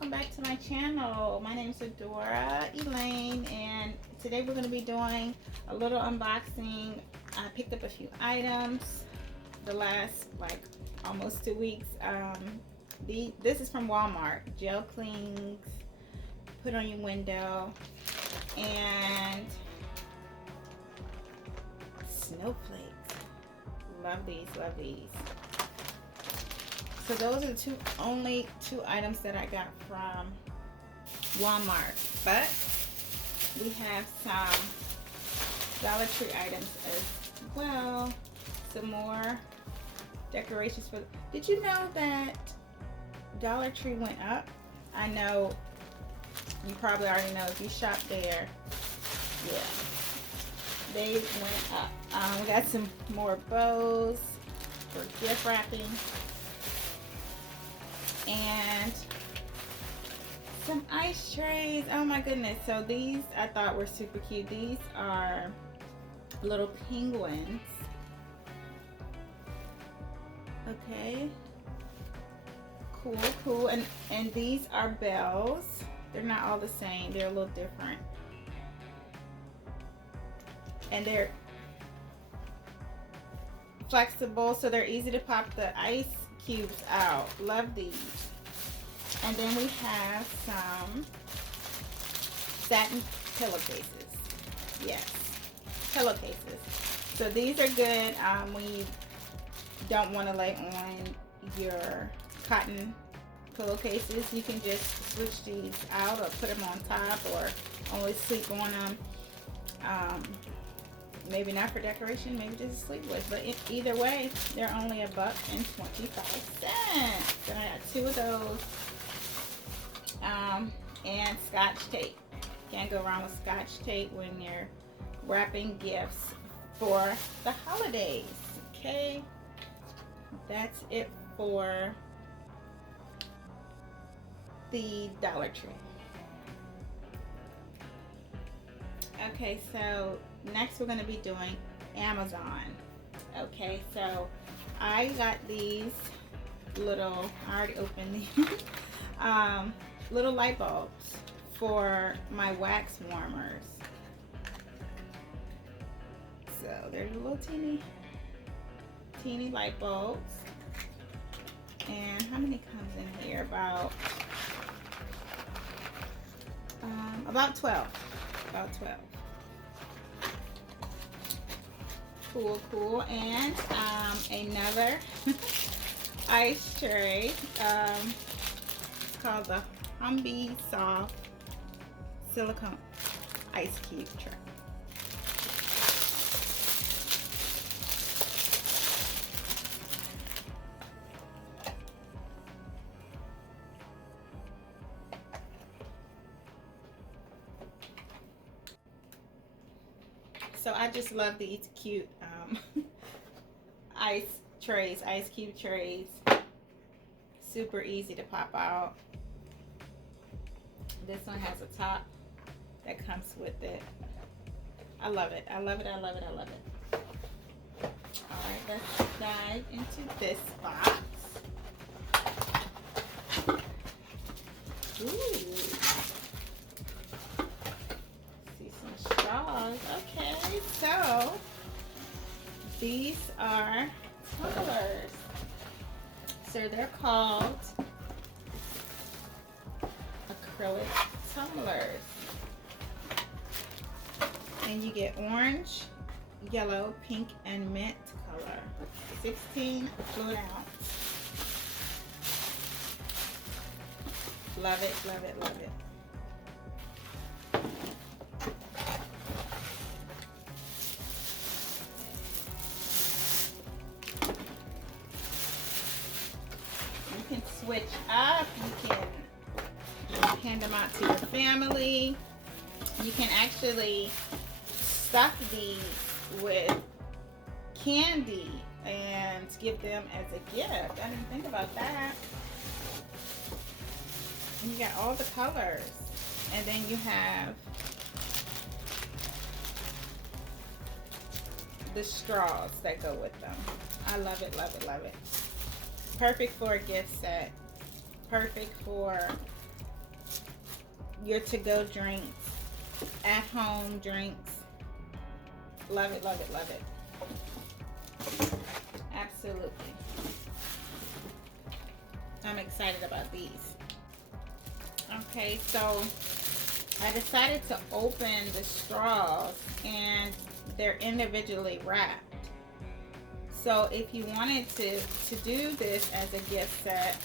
welcome back to my channel. My name is Adora Elaine, and today we're going to be doing a little unboxing. I picked up a few items the last like almost 2 weeks. This is from Walmart. Gel cleans, put on your window, and snowflakes. Love these, love these. So those are the only two items that I got from Walmart. But we have some Dollar Tree items as well. Some more decorations for. Did you know that Dollar Tree went up? I know you probably already know if you shop there. Yeah, they went up. We got some more bows for gift wrapping. And some ice trays. Oh my goodness. So these I thought were super cute. These are little penguins. Okay. Cool, cool. And these are bells. They're not all the same. They're a little different. And they're flexible, so they're easy to pop the ice cubes out. Love these. And then we have some satin pillowcases. Yes, pillowcases. So these are good when you don't want to lay on your cotton pillowcases. You can just switch these out or put them on top or only sleep on them. Maybe not for decoration, maybe just sleep with. But either way, they're only $1.25. So I got 2 of those. And Scotch tape. Can't go wrong with Scotch tape when you're wrapping gifts for the holidays. Okay, that's it for the Dollar Tree. Okay, so next we're going to be doing Amazon. Okay, so I got these little, I already opened these, little light bulbs for my wax warmers. So there's a little teeny light bulbs. And how many comes in here? About 12. About 12. Cool. And another ice tray. It's called the Humby Soft Silicone Ice Cube Tray. So I just love these cute ice cube trays. Super easy to pop out. This one has a top that comes with it. I love it. I love it. All right, let's dive into this box. Ooh. Okay, so these are tumblers. So they're called Acrylic Tumblers. And you get orange, yellow, pink, and mint color. 16 fluid ounce. Love it. Can switch up. You can hand them out to your family. You can actually stuff these with candy and give them as a gift. I didn't think about that. And you got all the colors, and then you have the straws that go with them. I love it, love it, love it. Perfect for a gift set. Perfect for your to-go drinks, at-home drinks. Love it, love it, love it. Absolutely. I'm excited about these. Okay, so I decided to open the straws, and they're individually wrapped. So if you wanted to do this as a gift set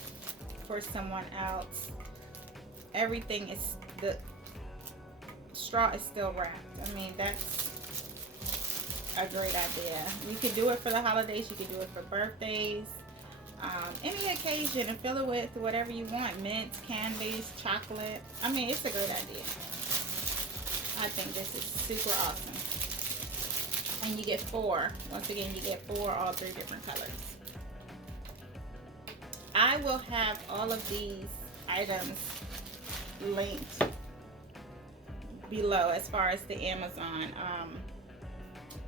for someone else, everything is, the straw is still wrapped. I mean, that's a great idea. You can do it for the holidays, you can do it for birthdays, any occasion, and fill it with whatever you want. Mints, candies, chocolate. I mean, it's a great idea. I think this is super awesome. And you get 4. Once again, you get 4, all 3 different colors. I will have all of these items linked below as far as the Amazon.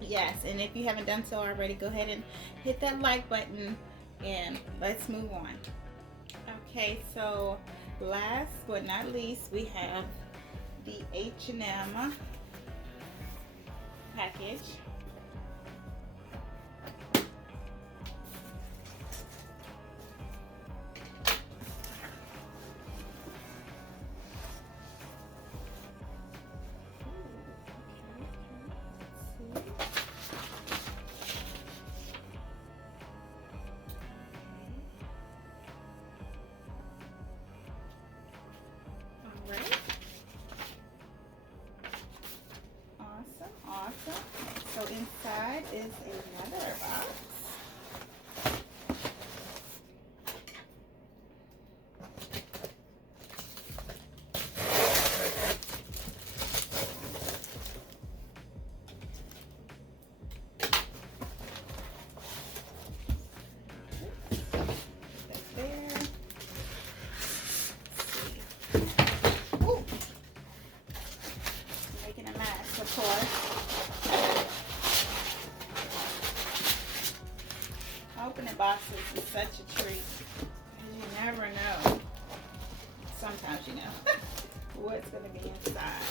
Yes, and if you haven't done so already, go ahead and hit that like button, and let's move on. Okay, so last but not least, we have the H&M package. Awesome. So inside is another box. That's there. Ooh. Making a mess, of course. Opening boxes is such a treat. You never know. Sometimes you know what's going to be inside.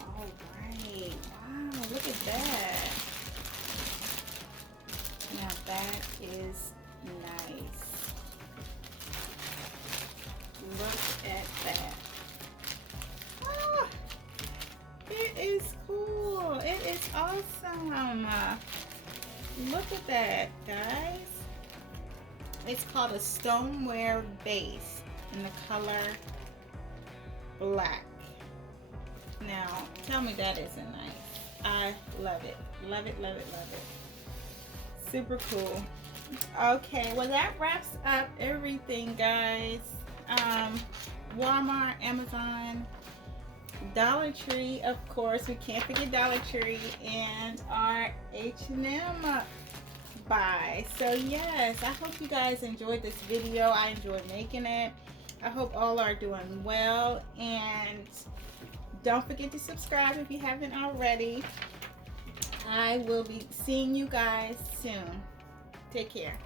All right. Wow, look at that. Now that is nice. Look at that. Ah, it is cool. It is awesome. Look at that, guys. It's called a stoneware base in the color black. Now, tell me that isn't nice. I love it. Love it, love it, love it. Super cool. Okay, well that wraps up everything, guys. Walmart, Amazon, Dollar Tree, of course, we can't forget Dollar Tree, and our H&M buy. So yes, I hope you guys enjoyed this video. I enjoyed making it. I hope all are doing well, and don't forget to subscribe if you haven't already. I will be seeing you guys soon. Take care.